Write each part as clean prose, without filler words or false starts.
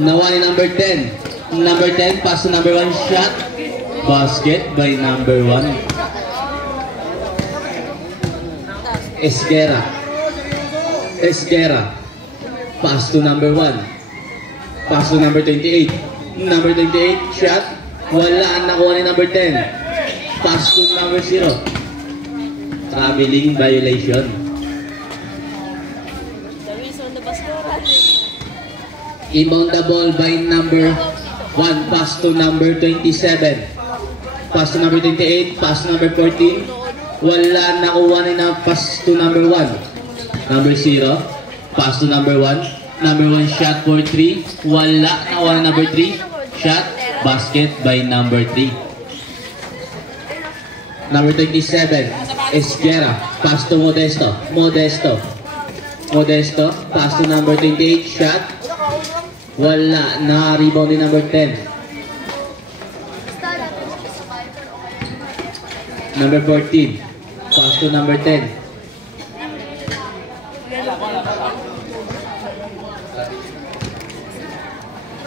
Nawani number 10. Number 10, pass to number 1, shot. Basket by number 1. Esguera. Esguera. Pass to number 1. Pass to number 28. Number 28, shot. Wala ang nakuha ni number 10. Pass to number 0. Traveling violation. Inbound the ball by number 1. Pass to number 27. Pass to number 28. Pass to number 14. Wala nakuha ni na pass to number 1. Number 0. Pass to number 1. Number 1 shot for 3. Wala nakuha ni number 3. Shot. Basket by number 3. Number 27. Esguera. Pass to Modesto. Modesto. Modesto. Pass to number 28. Shot. Wala. Na-rebound ni number 10. Number 14. Pass to number 10.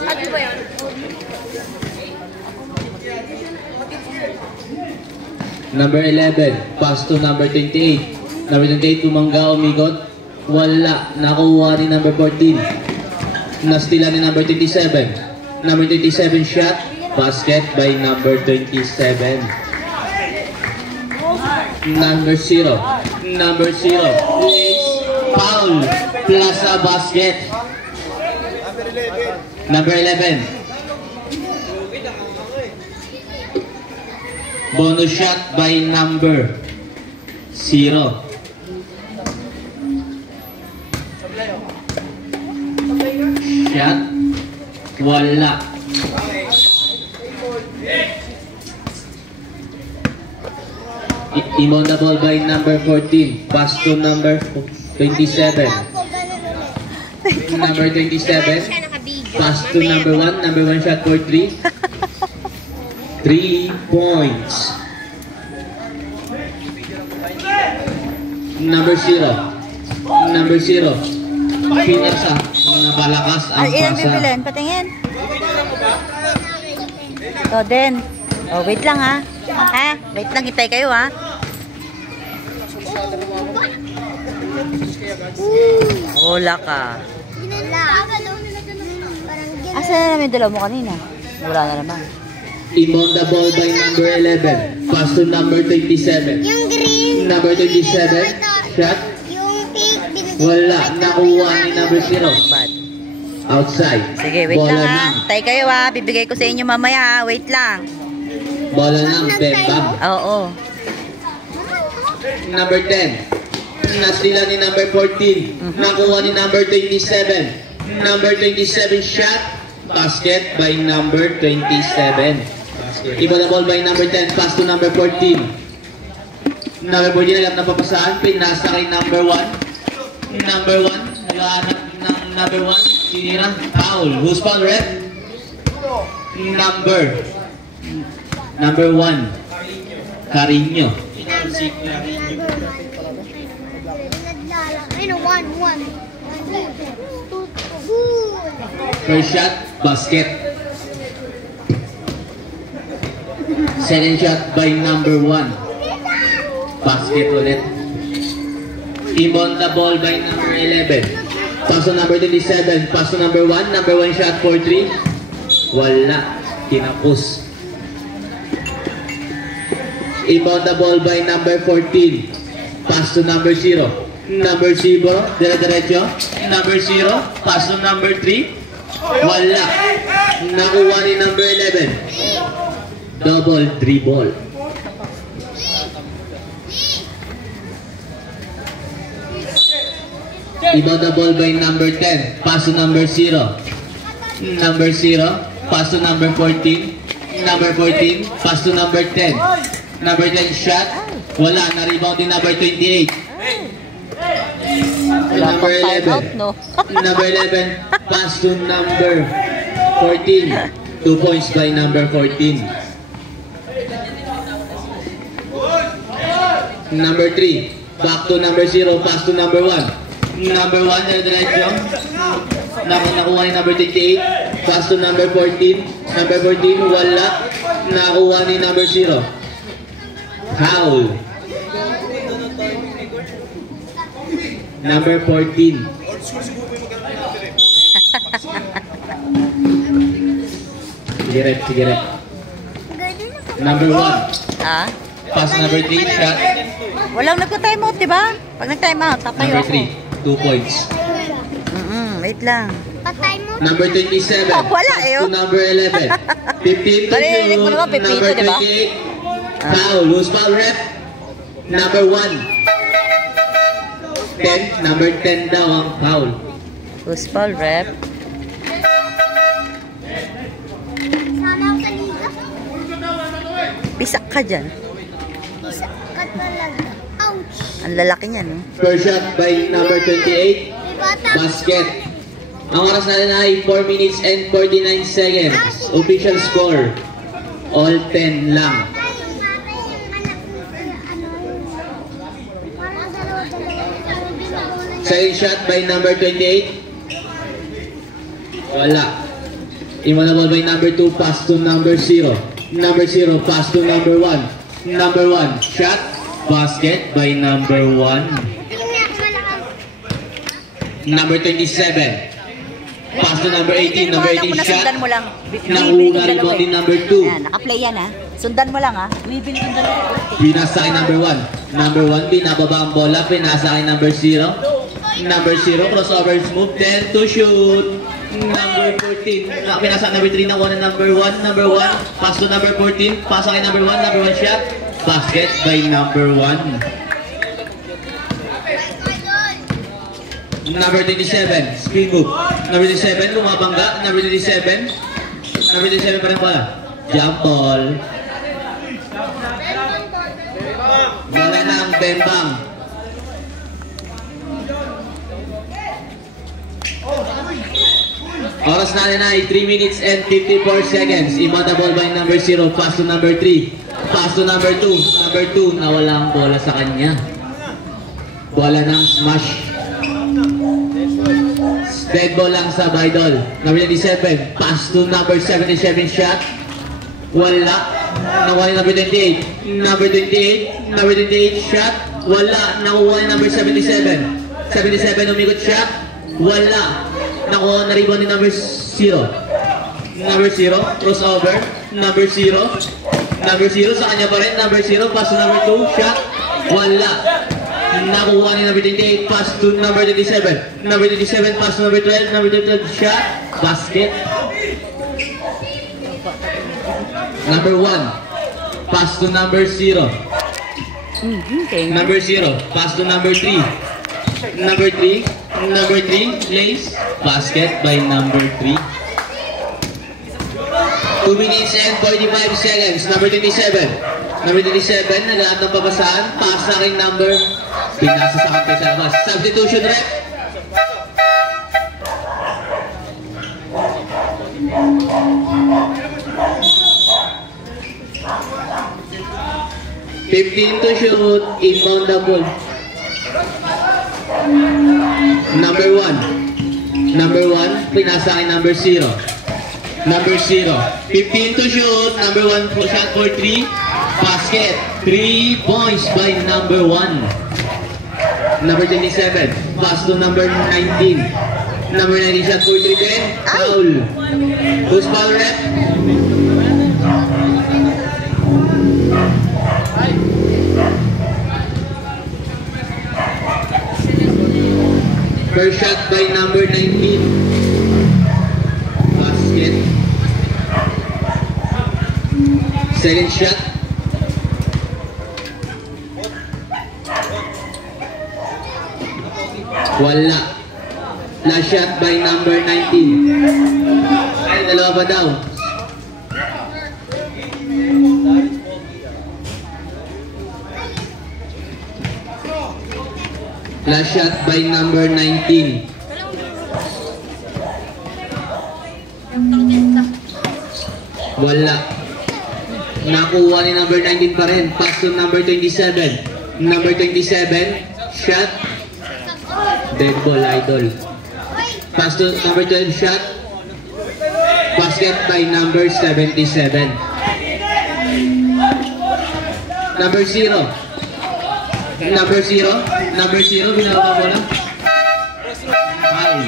Ano ba yun? Number 11. Pass to number 28. Number 28. Tumangga, umigot. Wala. Nakuha ni number 14. Nastila ni number 27. Number 27 shot. Basket by number 27. Number 0. Number 0 is foul. Plaza basket. Number 11. Bonus shot by number 0. Shot. Wala. Inbound the ball by number 14. Pass to number 27. Number 27. Pass to number 1. Number 1 shot for 3. 3 points. Number 0. Number 0. Pinasa. Mga palakas ang pasa. Ilan bibilin? Patingin. O, Den. O, wait lang ha. Ha? Wait lang, hitay kayo ha. Wala ka. Asa na namin dalaw mo kanina? Wala na naman. Inbound the ball by number 11. Pass to number 27. Yung green. Number 27. Shot. Yung pink. Wala. Nakuha ni number 0. Outside. Sige, wait lang ha. Tay kayo ha. Bibigay ko sa inyo mamaya ha. Wait lang. Bola ng Bembang. Oo. Number 10. Nasila ni number 14. Nakuha ni number 27. Number 27 shot. Basket by number 27. Iba na ball by number 10. Pass to number 14. Number 14 alam na papasaan. Pinasa kay number 1. Number 1. Nagahanap ng number 1. Sinira. Foul. Who's foul, red? Number 1. Carino. First shot, basket. Second shot by number 1. Basket ulit. Inbound the ball by number 11. Pass to number 27. Pass to number 1. Number 1 shot for 3. Wala. Kinapos. Inbound the ball by number 14. Pass to number 0. Number 0. Dire-diretso. Number 0. Pass to number 3. Wala. Nakuha ni number 11. Double dribble. Inbound the ball by number 10. Pass to number 0. Number 0. Pass to number 14. Number 14. Pass to number 10. Number 10 shot. Wala. Na-rebound din number 28. Number 11. Number 11. Pass to number 14. 2 points by number 14. Number 3. Back to number 0. Pass to number 1. Number 1, diretso. Nakuha ni number 28. Pass to number 14. Number 14, wala. Nakuha ni number 0. Foul. Number 14. Sige rep. Number 1. Ah? Pass number 3, shot. Walang nagka-time out, di ba? Pag nag-time out, tatayo Number ako. 3, 2 points. Wait lang. Patay mo. Number 27. Oh, wala eh, oh. To number 11. 15 to Marinig mo naman, shoot. Pepito, Number diba? 28. Foul. Loose foul rep. Number 1. 10. Number 10 daw ang foul. Who's foul, rep? Sana ako sa liga. Pisak ka dyan. Isa ka talaga. Ouch. Ang lalaki niya, no? First shot by number 28. May bata. Basket. Ang oras natin ay 4 minutes and 49 seconds. Official score. All 10 lang. Second shot by number 28. Wala. Imanabal by number 2. Pass to number 0. Number 0. Pass to number 1. Number 1. Shot. Basket by number 1. Number 27. Pass to number 18. Number 18 shot. Sundan mo lang. Nakuha rebound din number 2. Yan, naka-play yan, ha? Sundan mo lang, ha? Wibil yung dalawa. Pinasa kay number 1. Number 1, binababa ang bola. Pinasa kay number 0. Number 0, crossover move. 10 to shoot. Number 14. Pinasa number 3 na 1 number 1. Number 1. Pass to number 14. Pasa kay number 1. Number 1 shot. Basket by number 1. Number 27. Spin move. Number 27, lumabangga. Number 27. Number 27 pa rin pala. Jump ball. Wala na ang bembang. Oras natin ay 3 minutes and 54 seconds. Imada ball by number 0. Pass to number 3. Pass to number 2. Number 2, nawala ang bola sa kanya. Bola ng smash. Dead ball lang sa Baidol. Number 27. Pass to number 77 shot. Wala. Nawala ni number 28. Number 28. Number 28 shot. Wala. Nakuha ni number 77. 77 umikot shot. Wala. Nakuha na rebound ni number 0. Number 0. Crossover. Number 0. Number 0 sa kanya pa rin. Number 0. Pass to number 2. Shot. Wala. Nakuha ni number 28. Pass to number 27. Number 27. Pass to number 12. Number 12 shot. Basket. Number 1. Pass to number 0. Okay. Number 0. Pass to number 3. Number 3. Number 3. Lace. Basket by number 3. 2 minutes and 45 seconds. Number 27. Number 27. Naglahat ng papasahan. Pass sa aking number. Pinasa sa kampay sa labas. Substitution rep. $15 to shoot. Inbound the ball. Number 1. Number 1. Pinasa kay number 0. Number 0. 15 to shoot. Number 1 shot for 3. Basket. 3 points by number 1. Number 27. Pass to number 19. Number 19 shot for 3 then. Foul. Who's foul rep? First shot by number 19. Basket. Second shot. Wala. Last shot by number 19. Ay, dalawa pa daw. Last shot by number 19. Wala. Nakuha ni number 19 pa rin. Pass to number 27. Number 27. shot. Dead ball, idol. Pass to number 12, shot. Basket by number 77. Number 0. Number 0. Number 0, binawa mo lang. Foul.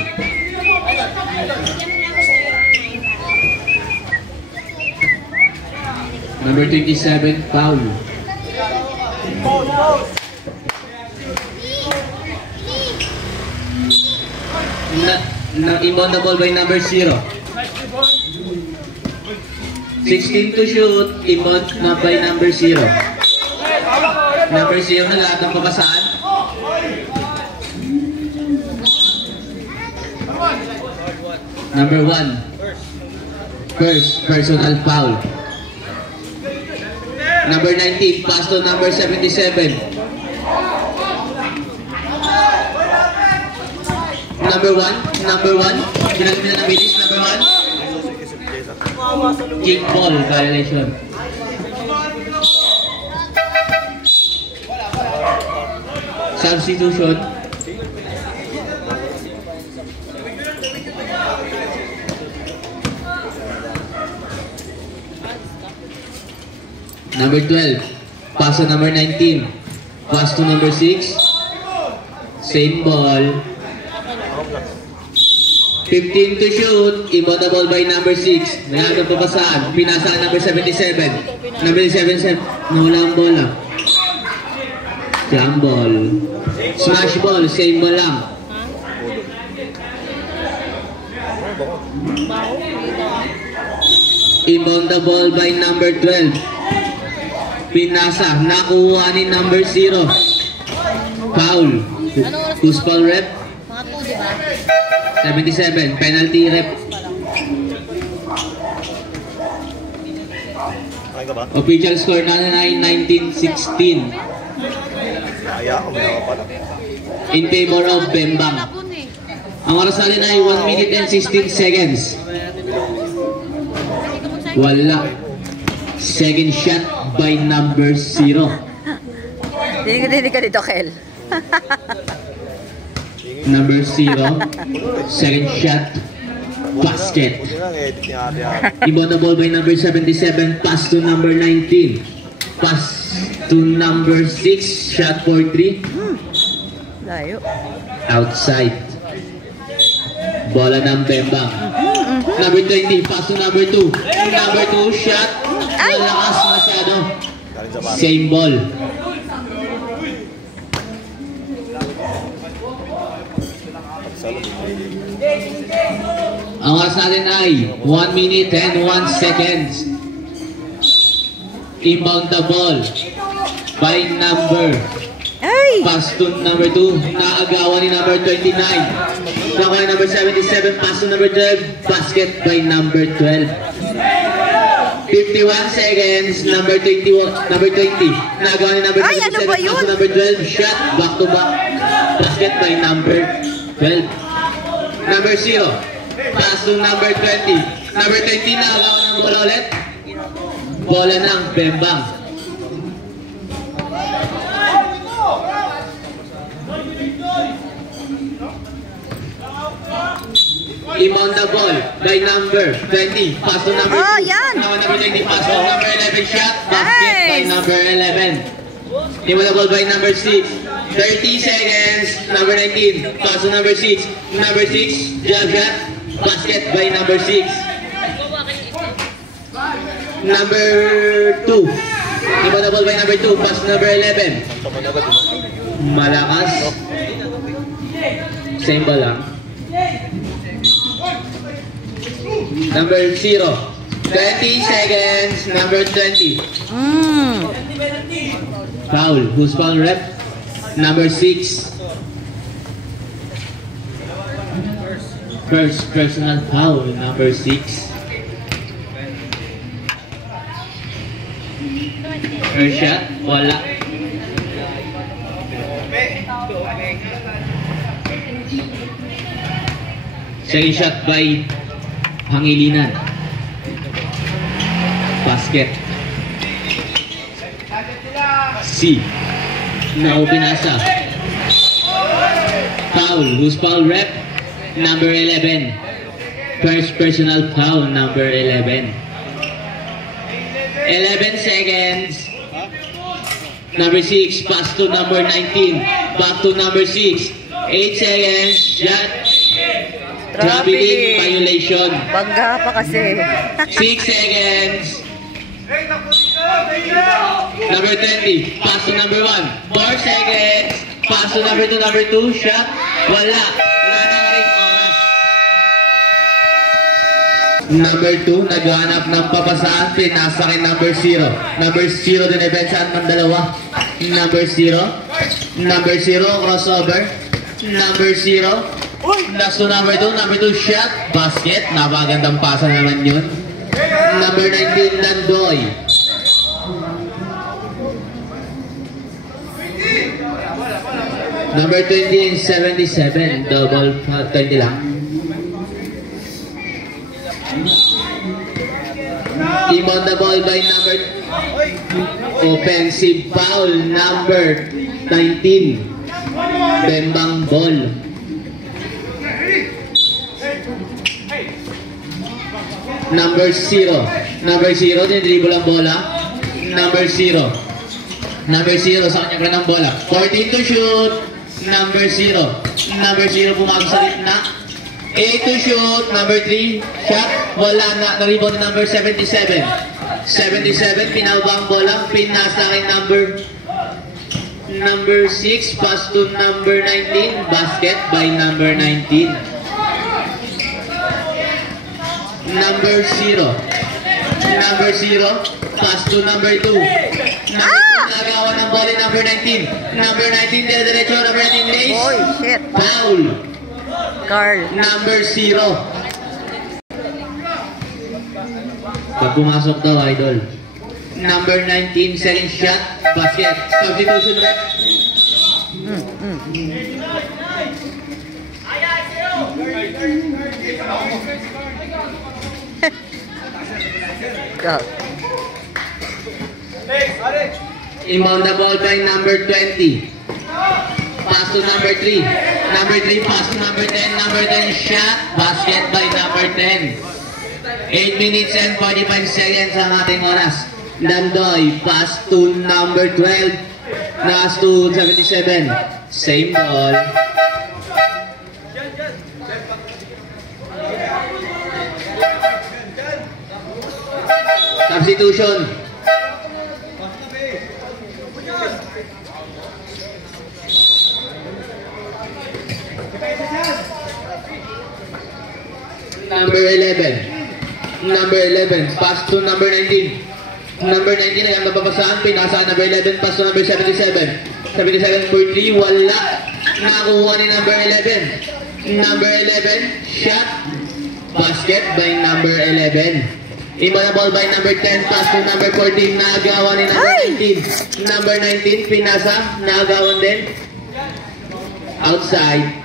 Number 27, foul. Inbound the ball by number 0. 16 to shoot, inbound na by number 0. Number 0 na lahat ng papasaan. Number 1. First personal foul. Number 19, pass to number 77. Number 1, ginagawa na ng bilis, number 1. Kick ball violation. Substitution. Number 12, pass to number 19. Pass to number 6. Same ball. 15 to shoot, inbound the ball by number 6. Nagagawang papasaan, pinasaan number 77. Number 77, nawala ang bola. Jump ball. Smash ball, same ball lang. Inbound the ball by number 12. Pinasa, nakuha ni number 0. Foul. Who's foul rep? 77, penalty rep. Official score na 19-16. In favor of Bembang. Ang oras natin ay 1 minute and 16 seconds. Wala. Second shot by number 0. Dinig ka dito, Kel. Number 0. Second shot. Basket. Inbound the ball by number 77. Pass to number 19. Pass to number 6. Shot for 3. Layo. Outside. Bola ng Bembang. Number 20. Pass to number 2. Number 2. Shot. Malakas masyado. Same ball. Ang oras natin ay 1 minute and 1 seconds. Inbound the ball by number. Pass to number 2. Naagawan ni number 29. Nakuha ni number 77. Pass to number 12. Basket by number 12. 51 seconds. Number 21. Number 20. Naagawan ni number 27. Ano ba yun? Pass to number 12. Shot. Back to back. Basket by number 12. Number 0. Pass to number 20. Number 20 na agawan ng bola ulit. Bola ng Bembang. Inbound the ball by number 20. Pass to number 2. Yan. Number 20. Pass to number 11. Shot. Basket by number 11. Inbound the ball by number 6. 30 seconds. Number 19. Pass to number 6. Number 6. Jab shot. Basket by number 6. Number 2. Inbound the ball by number 2. Pass to number 11. Malakas. Same ball lang. Number 0. 20 seconds. Number 20. Foul. Who's foul rep? Number 6. First personal foul. Number 6. First shot. Wala. Second shot by Pangilinan. Basket. C. Pinasa. foul. Who's foul rep? Number 11. First personal foul, number 11. 11 seconds. Number 6, pass to number 19. Back to number 6. 8 seconds. Shot. Traveling violation. Bangga pa kasi. 6 seconds. Number 20. Pass to number 1. 4 seconds. Pass to number 2. Number 2. Shot. Wala. Wala na rin oras. Number 2. Naghahanap ng papasaan. Pinasa kay number 0. Number 0 din ibensaan ng dalawa. Number 0. Number 0. Crossover. Number 0. Last to number 2. Number 2 shot. Basket. Napagandang pasa naman yun. Number 19. Landoy. Number 20 and 77. Double 20 lang. Team on the ball by number... Offensive foul. Number 19. Bembang ball. Number 0. Number 0, dinidribble ang bola. Number 0. Number 0, sa kanya ka ng bola. 14 to shoot. Number 0. Number 0, pumasok sa gitna. 8 to shoot. Number 3, shot. Wala na. Na-rebound number 77. 77, pinababa ang bola. Pinasa kay number 6. Pass to number 19. Basket by number 19. Number 0. Number 0. Pass to number 2. Nagawa ng bola number 19. Number 19, dire-diretso. Number 19, Lace. Boy, shit. Foul. Carl. Number 0. Pag pumasok daw, idol. Number 19, second shot. Basket. Substitution rep. Go. Inbound the ball by number 20. Pass to number 3. Number 3, pass to number 10. Number 10, shot. Basket by number 10. 8 minutes and 45 seconds ang ating oras. Landoy, pass to number 12. Pass to 77. Same ball. Substitution. Number 11. Number 11. Pass to number 19. Number 19 ay ang napapasaan. Pinasaan number 11. Pass to number 77. 77 for 3. Wala. Nakuha ni number 11. Number 11. Shot. Basket by number 11. Iba na ball by number 10. Pass to number 14. Nagawa ni number 19. Number 19. Pinasa. Nagawan din. Outside.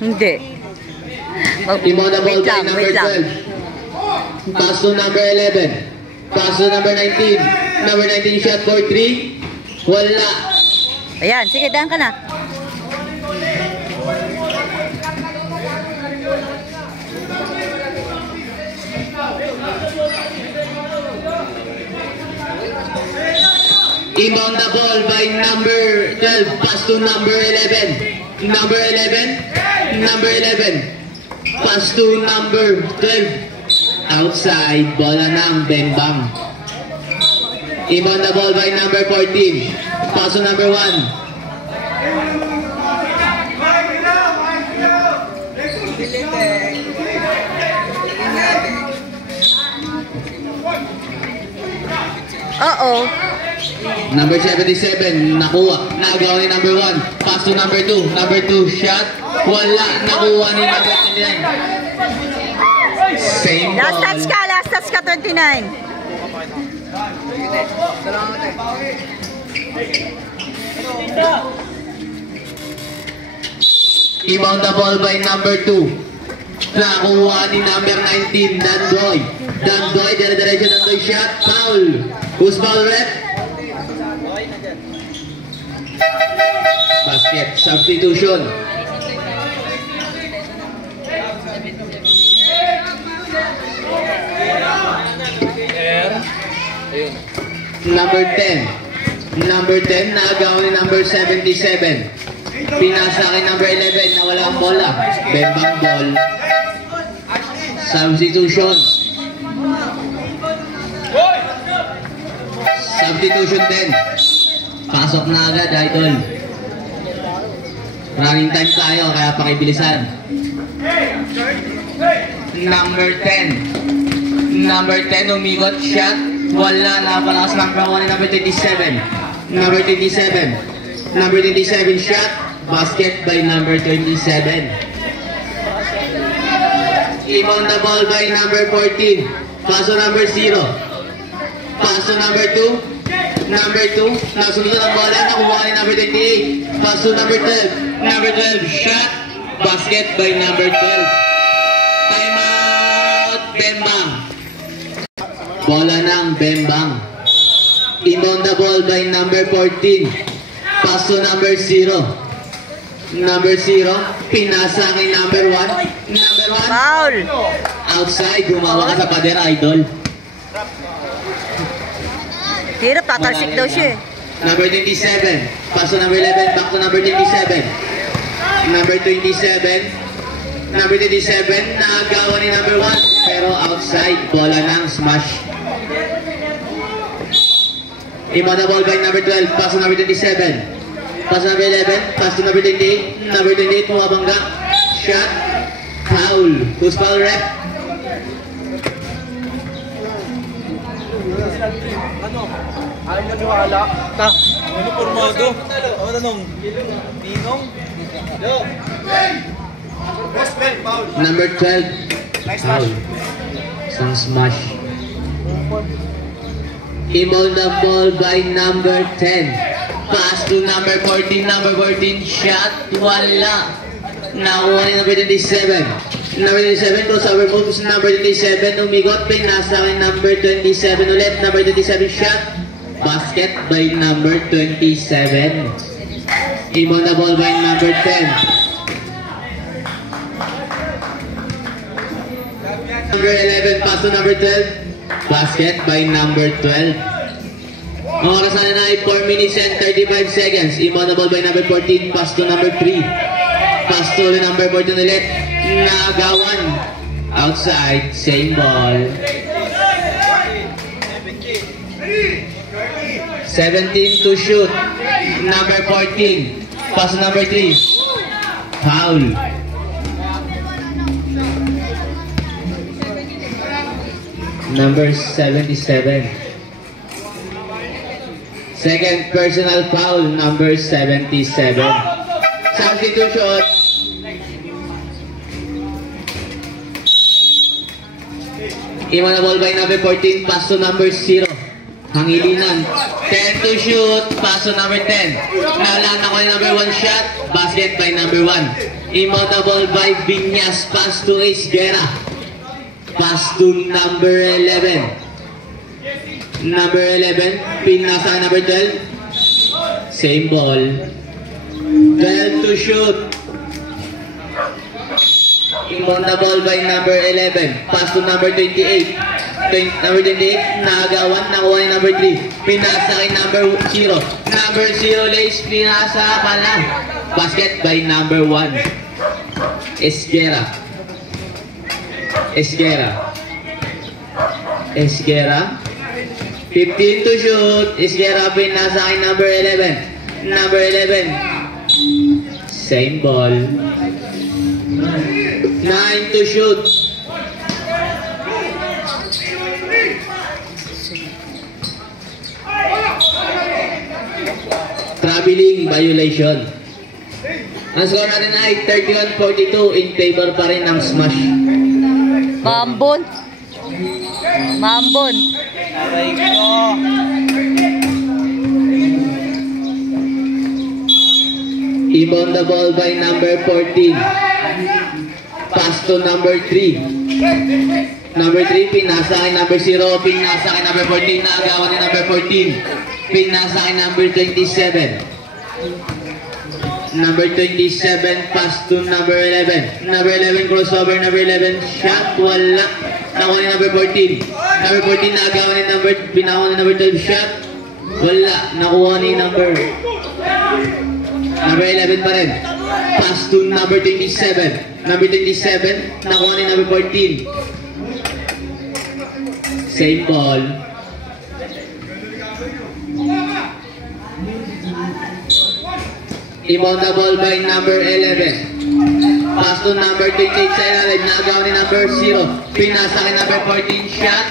Hindi. Iba na ball by number 12. Pass to number 11. Pass to number 19. Number 19 shot for 3. Wala. Ayan, sige, daan ka na. Inbound the ball by number 12. Pass to number 11. Number 11. Number 11. Pass to number 12. Outside. Bola ng Bembang. Inbound the ball by number 14. Pass to number 1. Uh-oh. Number 77, nakuha. Nagawa ni number 1. Pass to number 2. Number 2, shot. Wala. Nakuha ni number 29. Same ball. Last touch ka, 29. Inbound the ball by number 2. Nakuha ni number 19, Dandoy. Dandoy, dire-diretso Dandoy shot. Foul. Who's foul rep? Basket. Substitution. Number 10. Number 10, naagaw ni number 77. Pinasa kay number 11 na walang bola. Bembang ball. Substitution. Substitution 10. Pasok na agad, idol. Running time tayo, kaya pakibilisan. Number 10. Number 10, umikot shot. Wala, napalakas number 1 and number 27. Number 27. Number 27 shot. Basket by number 27. Ibon the ball by number 14. Paso number 0. Paso number 2. Number 2. Nasunod ang bola. Nakuha ni number 28. Paso number 12. Number 12 shot. Basket by number 12. Time out. Bembang. Bola ng Bembang. Inbound the ball by number 14. Paso number 0. Number 0. Pinasa kay number 1. Number 1. Foul. Outside. Gumawa ka sa pader, idol. Hirap, tatalsik daw siya eh. Number 27. Paso number 11. Back to number 27. Number 27. Number 27. Naagawa ni number 1. Pero outside. Bola ng smash. Inbound the ball by number 12. Paso number 27. Pass number 11, pass to number 28. Number 28, bumabangga. Shot. Foul. Who's foul, ref? Ano? Ayaw naniwala. Ano pormado? Ano tanong? Ninong? Number 12. Foul. Isang smash. Inbound the ball by number 10. Pass to number 14. Number 14 shot. Wala. Nakuha ni number 27. Number 27 crossover moves. Number 27 umigot. Pinasa kay number 27 ulit. Number 27 shot. Basket by number 27. Inbound the ball by number 10. Number 11 pass to number 12. Basket by number 12. Ang oras na ay 4 minutes and 35 seconds. Inbound the ball by number 14. Pass to number 3. Pass to number 14 ulit. Nagawan. Outside. Same ball. 17 to shoot. Number 14. Pass to number 3. Foul. Number 77. Second personal foul, number 77. Substitution. Iwan na ball by number 14, pass to number 0. Hangilinan. 10 to shoot, pass to number 10. Nalaan ako yung number 1 shot, basket by number 1. Iwan na ball by Viñas, pass to Ace Guerra. Pass to number 11. Number 11, pinasa number 12. Same ball. 12 to shoot. Inbound the ball by number 11. Pass to number 28. Number 28, naagawan, nakuha ni number 3. Pinasa kay number 0. Number 0, lays, pinasa pa lang. Basket by number 1. Esguera. Esguera. Esguera. 15 to shoot. Esguera pinasa kay number 11. Number 11. Same ball. 9 to shoot. Traveling violation. Ang score natin ay 31-42 in favor pa rin ng smash. Mambon. Mambon. Aray ko. Inbound the ball by number 14. Pass to number 3. Number 3, pinasa kay number 0. Pinasa kay number 14. Naagawan ni number 14. Pinasa kay number 27. Number 27, pass to number 11. Number 11, crossover. Number 11, shot. Wala. Nakuha ni number 14. Number 14, naagawan ni pinakuha ni number 12, shot. Wala. Nakuha ni number 11 pa rin. Pass to number 27. Number 27, nakuha ni number 14. Same ball. Inbound the ball by number 11. Pass to number 28 sa ilalim. Naagaw ni number 0. Pinasa kay number 14. Shot.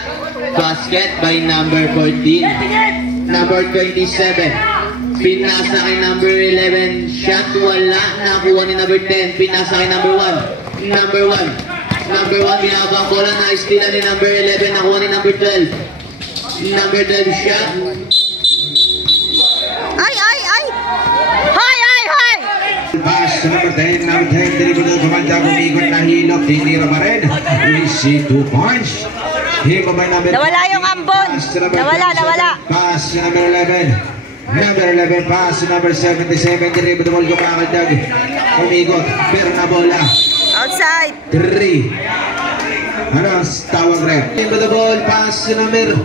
Basket by number 14. Number 27. Pinasa kay number 11. Shot. Wala. Nakuha ni number 10. Pinasa kay number 1. Number 1. Number 1. Binabang bola na istila ni number 11. Nakuha ni number 12. Number 12. Shot. Pass number 10, number 10, dribble kumanda kumikot na hilok, tinira pa rin. Easy 2 points. Himo by number 10. Nawala yung ambon. Nawala. Pass number 11. Number 11, pass number 77, dribble the ball kumakandag. Kumikot, pero na bola. Outside. 3. Ano, tawag rin. Dribble the ball, pass number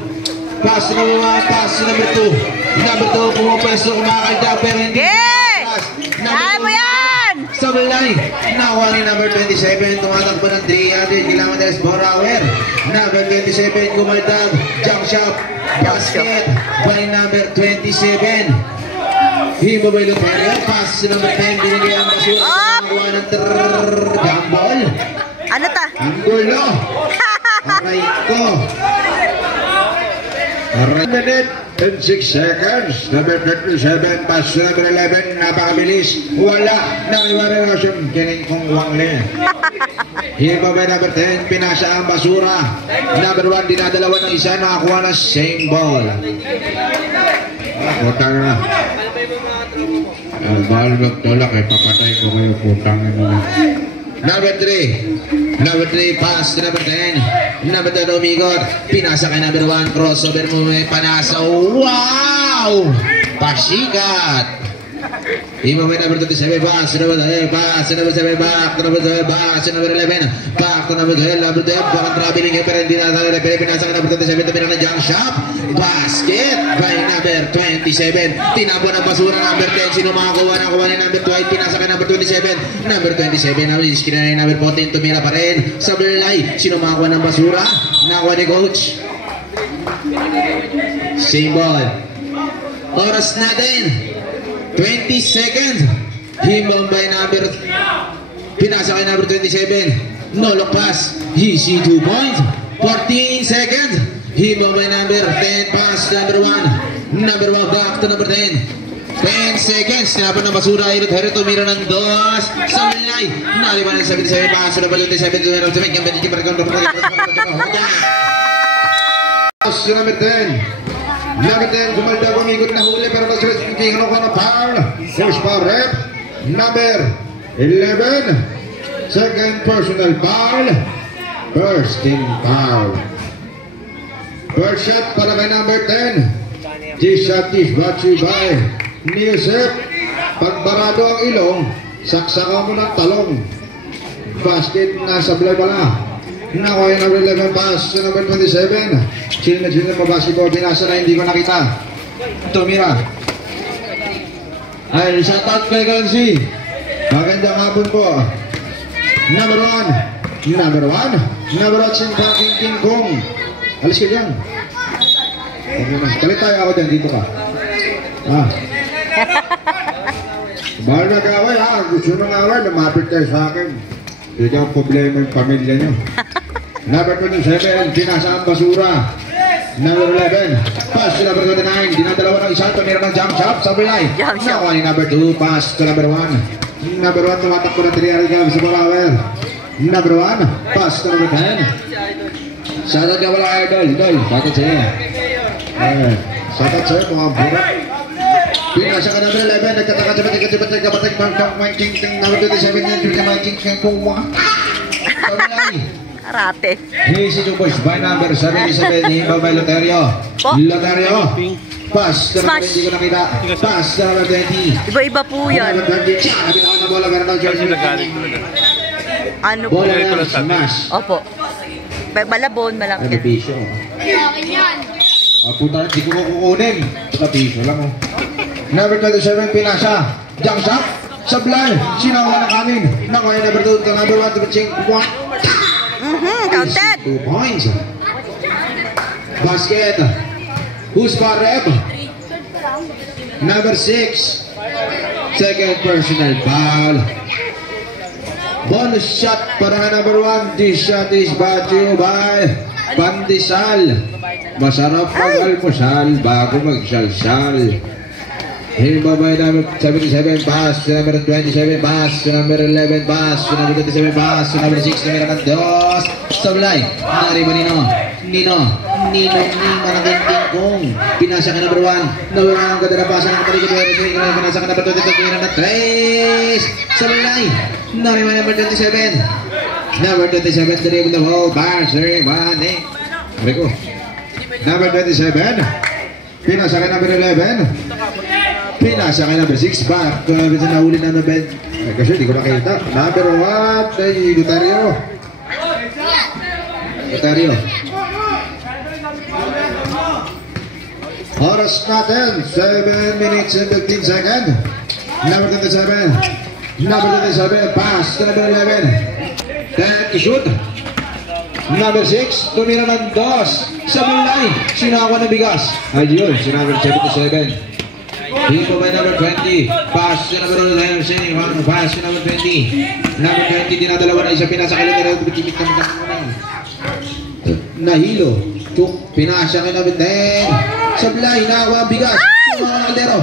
1, pass number 2. Number 2, pumapwesto kumakandag, pero hindi. Kaya mo yan! Sa balay, nakuha ni number 27, tumatakbo ng 300 kilometers per hour. Number 27, kumaldag, jump shot, basket by number 27. Himo by Luterio, pass number 10, binigay ang basura. Nakuha ng gambol. Ano ta? Ang gulo. Aray ko. 1 minute and 6 seconds. Number 27, pass to number 11. Napakabilis. Wala. Nakiwari na siyang kining kong wangle. Himo by number 10. Pinasa ang basura. Number 1, dinadalawa ng isa. Nakakuha na same ball. Putang na. Ball magtulak eh. Papatay ko kayo. Putang na. Number 3, pass to number 10. Number 10, umikot. Pinasa kay number 1. Crossover mo may panasa. Wow! Pasikat! Himo by number 27. Pass to number 10. Pass to number 7. Back to number 12. Pass to number 11. Back to number 12. Number 12. Bakang traveling eh. Pero hindi na tayo. Pinasa kay number 27. Tumira na jump shot. Basket by number 27. Tinabo ng basura number 10. Sino makakuha na kuha ni number 12? Pinasa kay number 27. Number 27. Screen na number 14. Tumira pa rin. Sa balay. Sino makakuha ng basura? Nakuha ni coach. Same ball. Oras natin. 20 seconds. Himbang by number. Pinasa kay number 27. No look pass. Easy 2 points. 14 seconds. Himbang by number 10. Pass number 1. Number 1 back to number 10. 10 seconds. Sinapan ng basura. Ilot tumira ng 2. Sa malay. Naliman ng 77. Pass number 27. Pass number 10. Number 10, kumalda, kumikot na huli, pero tingin ko na foul. First foul rep. Number 11, second personal foul. First team foul. First shot para kay number 10. This shot is brought to you by Niusep. Pagbarado ang ilong, saksakan mo ng talong. Basket nasa blay pala. Nakuha yung number 11 pass sa number 27. Sino pa basketball, binasa na hindi ko nakita. Tumira. Ay, shout out kay Galaxy. Magandang hapon po. Number 1. Number 1. Number 1, King Kong. Alis ka dyan. Kalit tayo ako dyan, dito ka. Bahal na kaway ha. Gusto nang away, lumapit kayo sa akin. Hindi ang problema yung pamilya nyo. Number 27, pinasa ang basura. Number 11, pass to number 29. Dinadalawa ng isa, tumira ng jump shot sa balay. Nakuha ni number 2, pass to number 1. Number 1, tumatakbo ng 3 yards sa Balawer. Number 1, pass to number 10. Shoutout ka wala idol. Shoutout sa'yo. Shoutout sa'yo, mga burak. Pinasa ka number 11, nagkataka sa batik number 27, Karate. Easy to push by number 77, Himba by Loterio. Loterio. Pass. Smash. Hindi ko nakita. Pass sa number 20. Iba-iba po yan. Number 20. Siya, nabitawan na bola. Meron daw jersey. Ano po? Bola na, smash. Opo. Malabon, Ano, malaki. pisyo. Akin yan. Puta, hindi ko kukunin. Ito, pisyo lang oh. Number 27, pinasa. Jump shot. Sablay. Sinawa na kanin. Nakuha yung number 2. Number 1 to pitching. What? Counted. 2 points. Basket. Who's for rep? Number 6. Second personal foul. Bonus shot para nga number 1. This shot is brought to you by Pandesal. Masarap mag-almusal bago mag-salsal. Himba by number 77, pass to number 27, pass to number 11, pass to number 27, pass to number 6, number 2. Sablay. Nari ba Nino? Nino Managenting kong pinasa ka number 1. Nawala ang ganda na pasa ng paligid. Pinasa ka number 22, na 3. Sablay. Nari ba number 27? Number 27, dribble the ball, pass, Rimane. Rico. Number 27. Pinasa ka number 11. Pinasa kay number 6 back. Bisa nahuli na number 10. Kasi hindi ko nakita. Number 1 ay Gutario. Oras natin 7 minutes and 15 seconds. Number 27. Number 27 pass to number 11. Then shoot. Number 6 tumira ng 2 sa mulay. Sinakawa ng bigas. Ayun, si number 77. Dito by number 20. Pass to number 11. Pass to number 20. Number 20, dinadalawa na isa. Pinasa kay number 20. Nahilo. Chuk. Pinasa kay number 10. Sablay. Nakawa bigas. Sumawa ng kaldero.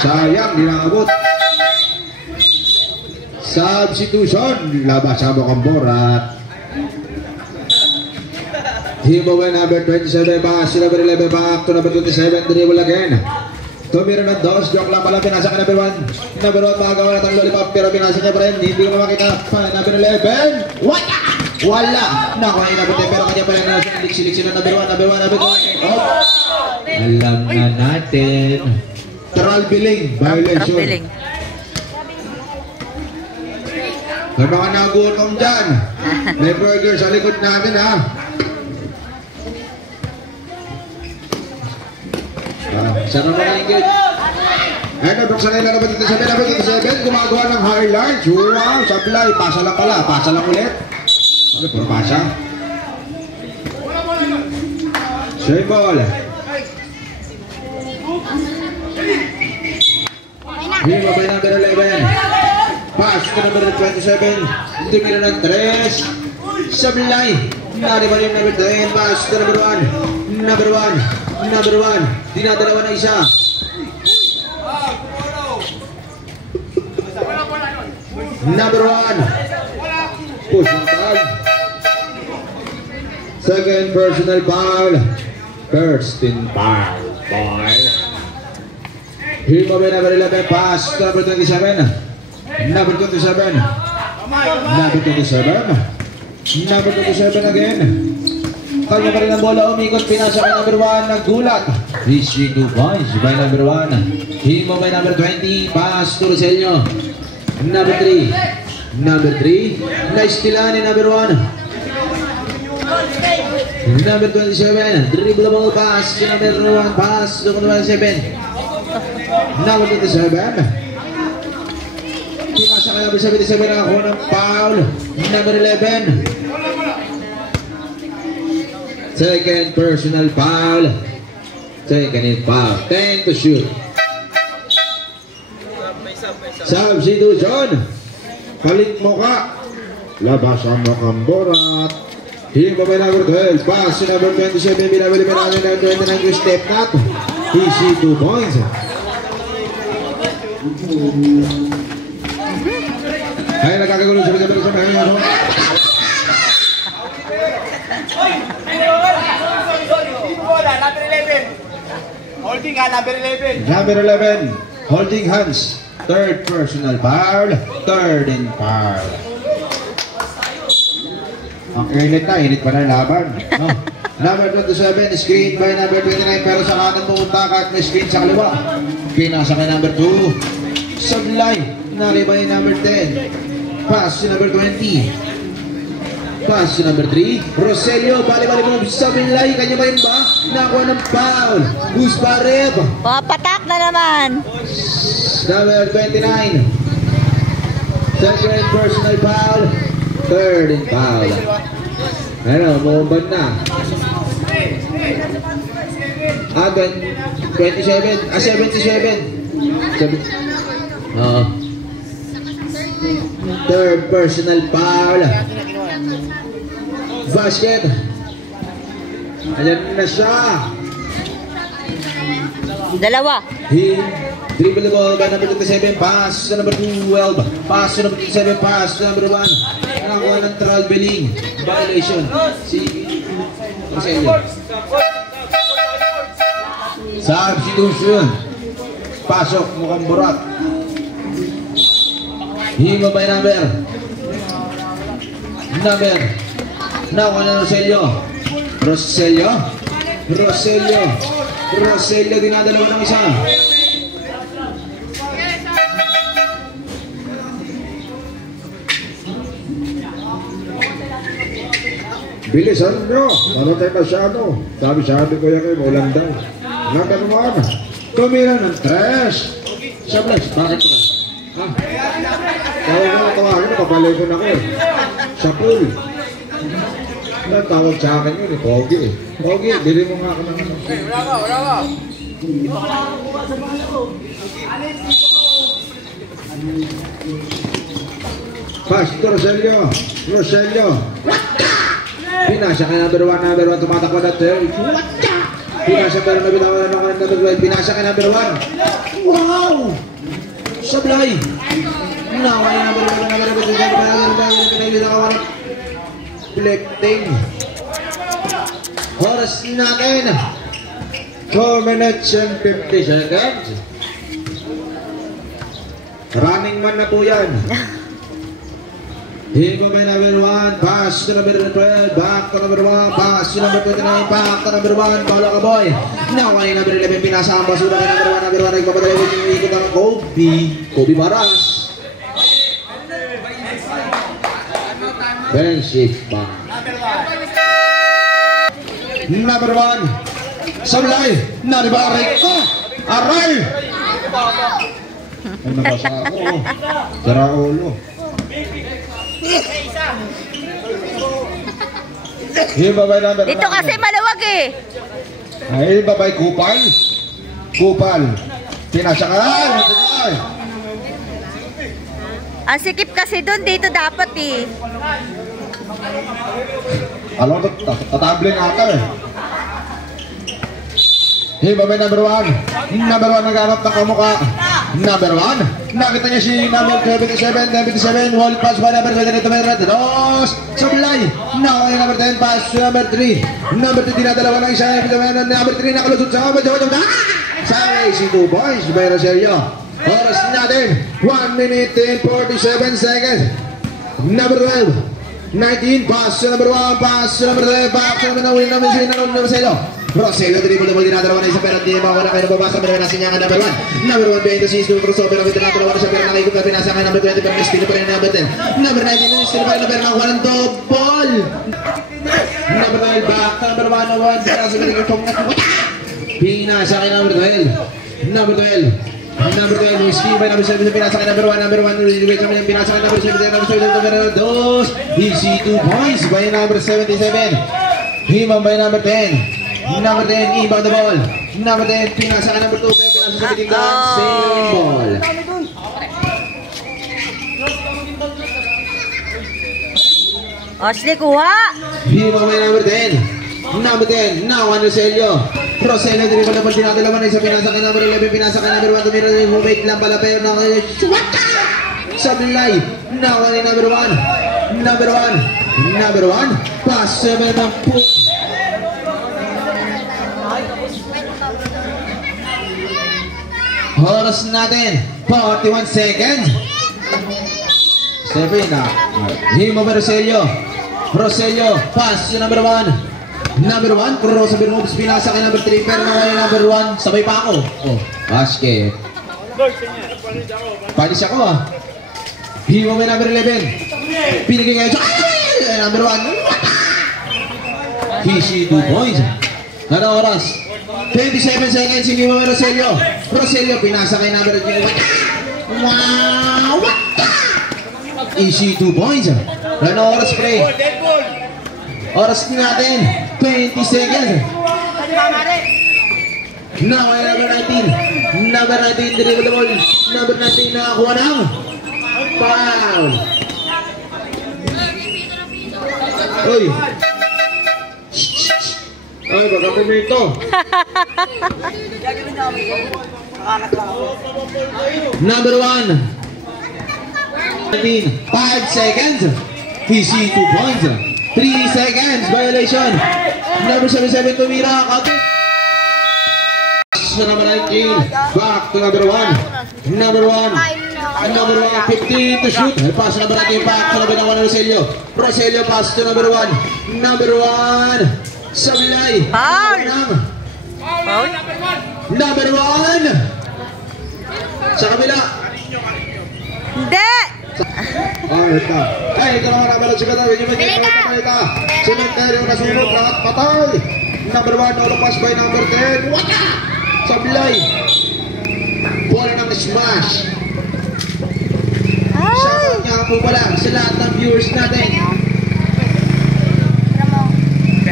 Sayang. Di nakabot. Substitution. Labas sa Bokamborat. Himo by number 27. Pass to number 11. Back to number 27. Dribble again. Tumira ng 2, joke lang pala, pinasa ka number 1. Number 1, makagawa na tang lollipop, pero pinasa niya pa rin, hindi ko makita. Number 11, wala! Nakuha inabot niya, pero kanya pala na liksi-liksi na number 1, number 2. Oh. Alam na natin. Tral billing, violation. May mga nagutom dyan. May burger sa likod natin ha. Sarap na yung gate. Buksan na yung number 27, gumagawa ng highlights. Wow, sablay. Pasa lang pala. Pasa lang ulit. Ano, puro pasa. Save ball. Hima by number 11. Pass to number 27. Tumira ng 3. Sablay. Nari ba yung number 10? Pass to number 1. Number 1. Dinadalawa na isa. Number 1. Push and tag. Second personal foul. Kirsten Bar. Himo by number 11. Pass to number 27. Number 27. Number 27 again. Kanya pa rin ang bola, umikot, pinasa kay number 1, naggulat. Issue 2 points by number 1. Himo by number 20, pass to Roselio. Number 3. Na-stealan ni number 1. Number 27, dribble ball, pass to number 1, pass to number 7. Number 27. Pinasa kay number 77, nakakuha ng foul. Number 11. Second personal foul. 10 to shoot. Substitution. Kalit mo ka. Labas ang Bokamborat. Himo by number 12. Pass to number 27. Binabali namin ng 29 yung step nut. Easy 2 points. Ay, nagkakagulo sa mga. Holding ha, number 11. Number 11, holding hands. Third personal foul. Third and foul. Ang init na, init pa na laban. No? Number 27, screen by number 29, pero sa kanan pumunta kahit may screen sa kaliwa. Pinasa kay number 2. Sablay, naribay number 10. Pass to number 20. Pass to number 3. Roselio, bali-bali mo sa Sablay, kanya ba yun ba? Nakuha ng foul. Guspareb. Patak na naman. Number 29. Second personal foul. Third and foul. Ano, bumban na. 27. 77. Third personal foul. Basket. Ayan na siya. Dalawa. He dribble the ball by number 27. Pass to number 12. Pass to number 27. Pass to number 1. Nakakuha ng traveling. Violation. Si Roselio. Substitution. Pasok. Mukhang burat. Himo by number. Nakuha ng Roselio. Roselio dinadalawa ng isa. Bilisan nyo, ano tayo masyado? Sabi sabi ko yan kayo, maulan daw. Naka naman, tumira ng trash. Sablay, bakit ko? Ha? Tawagin mo, kapalikon ako eh. Sa pool. Tawag sa akin yun eh, Pogi eh. Pogi, bili mo nga ako ng ano. Wala ka. Pass to Roselio. Pinasa ka number 1, tumatakbo na 12. Pinasa pero nabitawan na number 12. Pinasa ka number 1. Wow! Sablay! Naway number 1. Collecting. Oras natin. 4 minutes and 50 seconds. Running man na po yan. Higo by number 1, pass to number 12, back to number 1, pass to number 29, back to number 1, Paolo Caboy. Naway number 11, pinasa ang basura kay number 1, nagpapadala yung ikot ng Kobe Baras. Friendship back. Number 1, Sablay, naribaray ko, aray! Ay, nabasa ako. Sara ulo. Hibabay number 1. Dito kasi maluwag eh. Ay, babay Kupal. Pinasa ka. Ang sikip kasi doon, dito dapat eh. Alam mo, tatabling ata eh. Hibabay number 1. Number 1 naghanap ng kamukha. Number 1. Nakita niya si number 77. Wall pass by number 22. Sablay. Now ay number 10. Pass to number 3. Number 3 dinadalawa ng isa. Number 3 nakalusot sa Say si 2 boys by Roselio. Oras natin 1 minute and 47 seconds. Number 12. 19. Pass to number 1. Pass to number 3. Back to number 9. Number Roselio. Roselio, dribble dinadalawa na isa pero hindi mo na kayo nababasa pero nasinyangan number 1. Number 1, 26, crossover na dinadalawa na siya pero nakikot na pinasa ka number 20 pero stilo pa rin number 10. Number 19, stilo pa rin pero nakuha ng double. Number 12, back to number 1, pinasa ka rin yung pinasa kay number 12. Number 12, stilo pa rin number 7, pinasa kay number 1, pinasa kay number 7, number 2, easy 2 points by number 77. Himam by number 10. Number 10, inbound the ball. Number 10, pinasa ka number 2, pinasa sa biting down, same ball. Ashley, kuha! Himo may number 10. Number 10, now on Roselio. Roselio, dribble na ball, dinadalaman na isa, pinasa ka number 11, pinasa ka number 1, tumira na yung wait lang pala, pero Swata! Sablay, now on number 1. Number 1, pass 7 ng push. Oras natin, 41 seconds. Stephen na. Himo ba Roselio? Pass to number 1. Number 1, crossover moves, pinasa kay number 3, pero nawala number 1, sabay pa ako. Oh, basket. Panis ako ah. Hiwa may number 11. Pinigay ngayon sa number 1. Fishy 2 points. Ano oras? 27 seconds, hindi mo may Roselio. Roselio, pinasa kay number 3. Wow! Easy 2 points. Ano oras, pre? Oras din natin. 20 seconds. Now, ay number 19. Number 19, dribble the ball. Number 19, nakakuha ng foul. Uy. Ay, baka pumito. Number 1. 5 seconds. PC 2 points. 3 seconds. Violation. Number 77 tumira. Kapit. So number 19. Back to number 1. Number 1. Number 1. 15 to shoot. Pass number 19. Back to number 1. Roselio. Roselio pass to number 1. Number 1. Sablay. Foul. Foul. Number 1. Sa kabila. Hindi. Ito. Ay, ito naman naman si Katawin. Yung ito. Cemetery na sunog. Lahat patay. Number 1. No pass by number 10. Waka! Sablay. Bola ng smash. Shoutout nga po pala sa lahat ng viewers natin.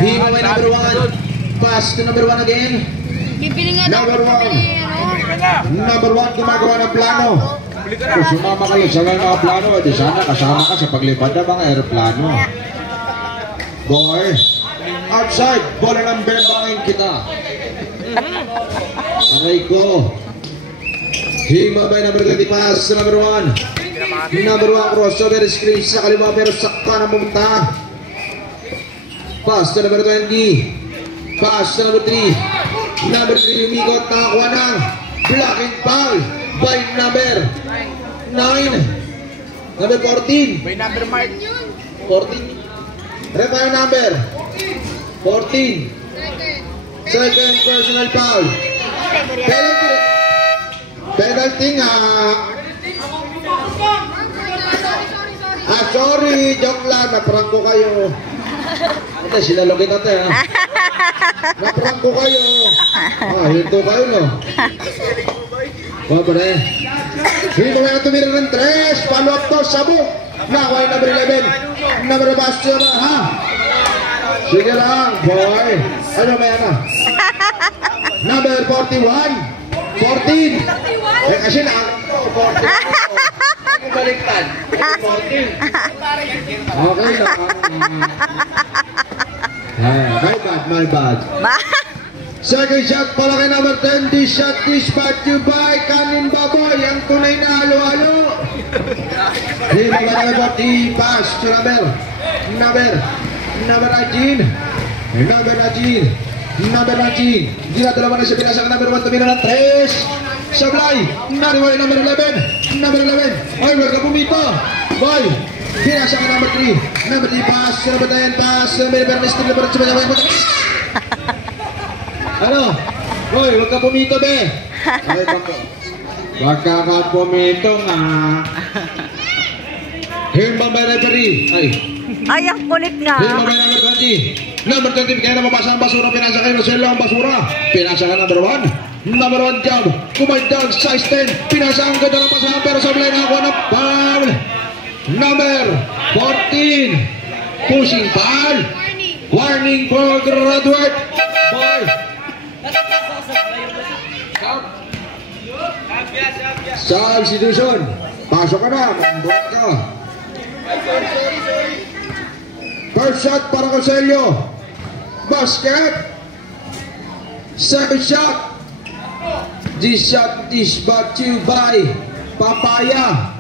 Himo by number 1. Pass to number 1 again. Number 1. Number 1 gumagawa ng plano. Kung sumama kayo sa mga plano, di sana kasama ka sa paglipad ng mga aeroplano. Boy, outside, bola ng bembangin kita. Aray ko. Himo by number 20, pass to number 1. Number 1 crossover screen sa kaliwa pero sakta na pumunta. Pass to number 20. Pass to number 3. Number 3 umikot, nakakuha ng blocking foul by number 9. Number 14. May number mark. 14. Retire number 14. Second personal foul. Penalty. Penalty nga. Sorry, joke lang, naprang ko kayo. Ate, sinalogin natin ha. Naprang ko kayo. Hinto kayo no. Pare. Hindi mo kaya tumira ng 3. Follow up to, sabog. Nakuha number 11. Number bastion ha. Sige lang, boy. Ano may ano? Number 41. 14. Eh kasi nakakot ko. 14. Baliktad. 14. Okay lang. My bad. Second shot para kay number 10. This shot is brought to you by Kanin Baboy. Ang tunay na halo-halo. Di ba ba number 40? Pass to number 19. Number 19. Dinadalawa na siya pinasa ka number 1. Tumira ng 3. Sablay. Nariway number 11. Number 11. Ay, wag ka pumito. Boy. Pinasa ka number 3. Number 3. Pass to number 10. Pass to number 11. Number 11. Ano? Boy, wag ka pumito, be. Ay, wag ka pumito nga. Himbang by referee. Ay, ang kulit nga. Himbang by number 20. Number 20, kaya na mabasa ang basura. Pinasa kayo na sila ang basura. Pinasa ka number 1. Number 1 job. Kumain down, size 10. Pinasa ang ganda ng basahan, pero sablay na ako ng foul. Number 14. Pushing foul. Warning for graduate. Boy. Substitution. Pasok ka na. Mambuhat ka. First shot para Roselio. Basket. Second shot. This shot is brought to you by Papaya.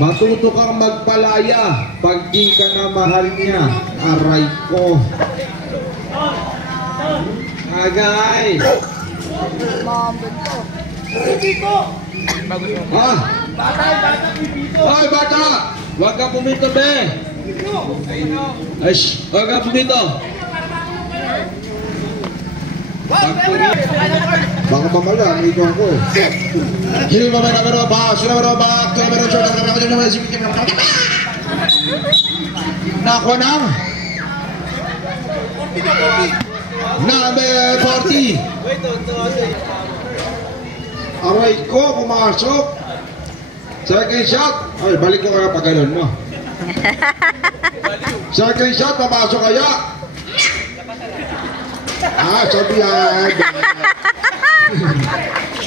Matuto kang magpalaya pag di ka na mahal niya. Aray ko. Agay. Ha? Ay, bata! Huwag ka pumito, be! Ay, huwag ka pumito! Baka mamala, ito ako eh. Hindi mo may number 1 pass, number 1 back, number 1 shot, nakuha ng number 40. Aray ko, pumasok. Second shot. Ay, balik ko kaya pag ganun mo. Second shot, papasok kaya. Sabihan.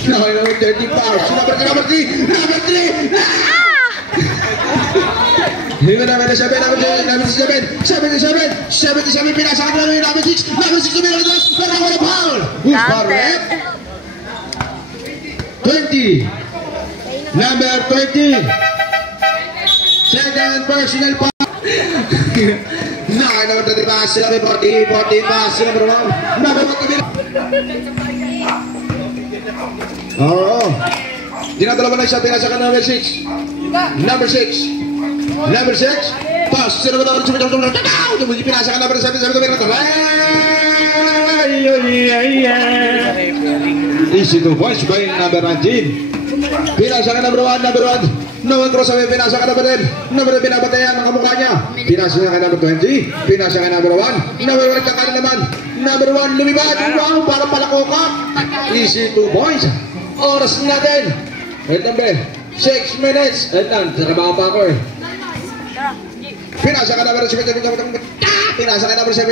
Number 30 pass. Number 3. Number 3. Hingga number 7. Number 77. 77 pinasa ka namin. Number 6. Number 6 tumira ka. Pero ako na foul. Who's foul rep? 20. Number 20. Second personal foul. Nah, number 30 pass. Number 40 pass. Number 1. Number 1 Oo. Dinadala ba na isa? Pinasa ka number 6. Number 6. Number 6. Pass. Sino ba na? Pinasa ka number 7. Easy to points by number 19. Pinasa ka number 1. Number 1. No one cross away. Pinasa ka number 10. Number 10 pinapatayan ang kamukha niya. Pinasa ka number 20. Pinasa ka number 1. Number 1 kakala naman. Number 1 lumibad. Wow, parang palakokak. Easy to points. Oras natin. Ito ba? 6 minutes. Ito, trabaho pa ako eh. Pinasa ka number 7. Pinasa ka number 7.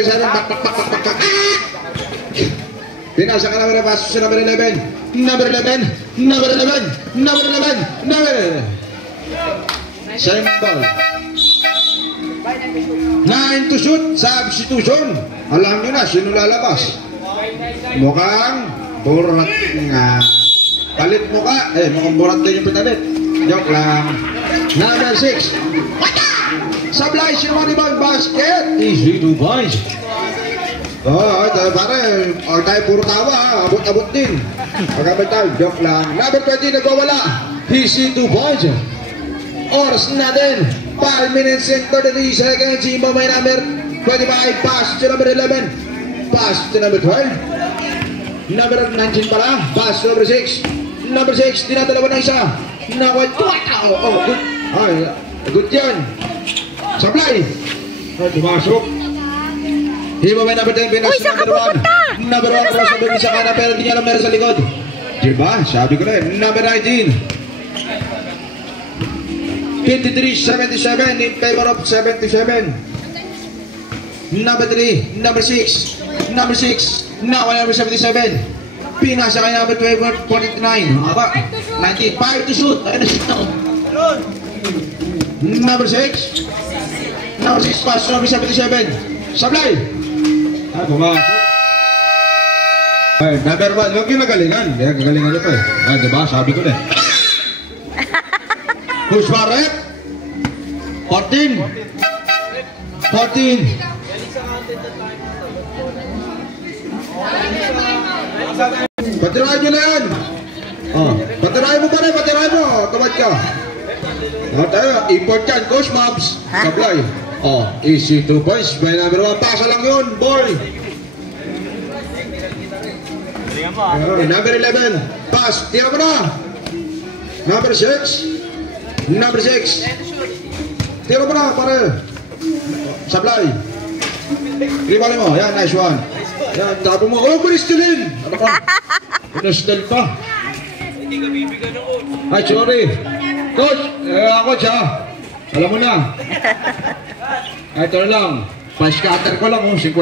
Pinasa ka number 11. Number 11. Number 11. Number 11. Number 11. Number 11. Same ball. 9 to shoot. Substitution. Alam nyo na, sino lalabas? Mukhang burat nga. Palit mo ka. Mukhang burat din yung pinalit. Joke lang. Number 6. Sablay, sino man ibang basket? Easy to boys. Pare, tayo puro tawa. Abot-abot din. Pagkabay tayo, joke lang. Number 20, nagwawala. Easy to boys. Oras natin. 5 minutes and 33 seconds. Iba may number 25. Pass to number 11. Pass to number 12. Number 19 pala. Pass to number 6. Number 6, dinadalawa ng isa. Good. Ay, good yan. Sablay. Ay, tumasok. Hiba may number 10. Pinas number 1. Number 1, cross number isa ka na, pero hindi niya alam meron sa likod. Diba? Sabi ko na eh. Number 19. 53-77 in favor of 77. Number 3. Number 6. Number 6. Now, number 77. Pinasa kay number 49. Aba, 95 to shoot. Ayun na siya. Number 6. Number 6 pass. Number 77. Sablay. Ay, pumasok. Ay, number 1. Huwag yung nagalingan. Kaya gagalingan niyo pa eh. Ay, diba? Sabi ko na eh. Who's for rep? 14. 14. Patirahin nyo na yan. Patirahin mo pa rin, patirahin mo. Tamad ka. Tayo, import yan, Coach Mabs. Sablay. Easy 2 points. By number 1, pasa lang yun, boy. Number 11, pass. Tira mo na. Number 6. Number 6. Tira mo na, pare. Sablay. Ribali mo. Yan, nice one. Yan, tapo mo. Kunistilin! Ano ka? Kunistil pa. Hindi ka bibigyan ng coach. Ay, sorry. Coach, ako siya. Alam mo na. Ito lang. Pa-scatter ko lang, 50.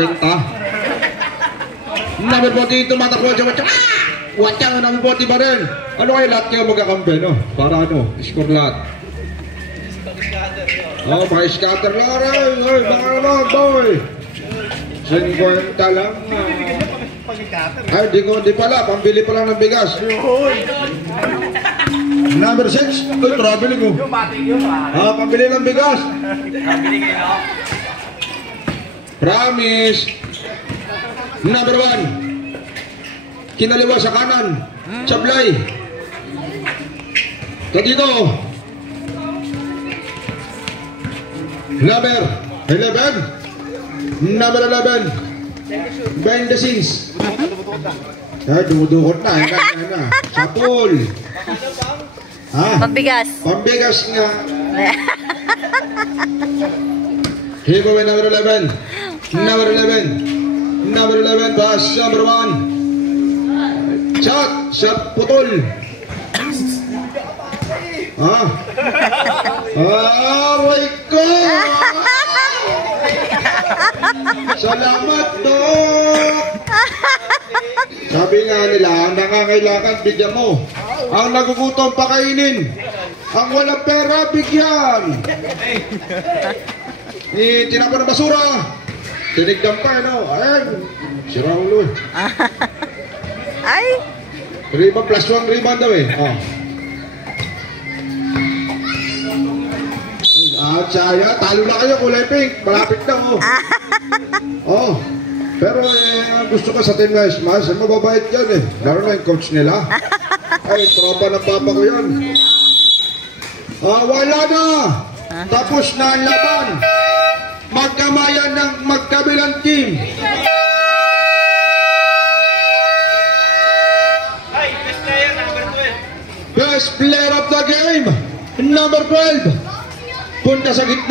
Number 40, tumatakbo siya. Watchang, number 40 pa rin. Ano kayo lahat kayo magkakampi, no? Para ano, score lahat. Pa-scatter lang. Ay, baka naman, boy. 50 lang. Ay, di pala. Pambili pa lang ng bigas. Number 6. Ay, traveling ko. Pambili ng bigas. Promise. Number 1. Kinaliwa sa kanan. Sablay. Dito. Number 11. Number 11. Behind the scenes. Dumudukot na. Yan na. Sapul. Ha? Pambigas. Pambigas nga. Here go with number 11. Number 11. Number 11 pass number 1. Shot putol. Aray ko! Salamat, Dok! Sabi nga nila, ang nangangailangan, bigyan mo. Ang nagugutom, pakainin. Ang walang pera, bigyan. Tinapon ng basura. Tinigdan pa, no? Ayan. Sira ulo. Ay! Rebound plus 1 rebound daw eh. At saya, talo na kayo, kulay pink. Malapit na, Pero gusto ko sa Team West Mas, mababait yan eh. Laro na yung coach nila. Ay, tropa ng papa ko yan. Wala na. Tapos na ang laban. Magkamayan ng magkabilang team. Best player of the game, number 12. Punta sa gitna.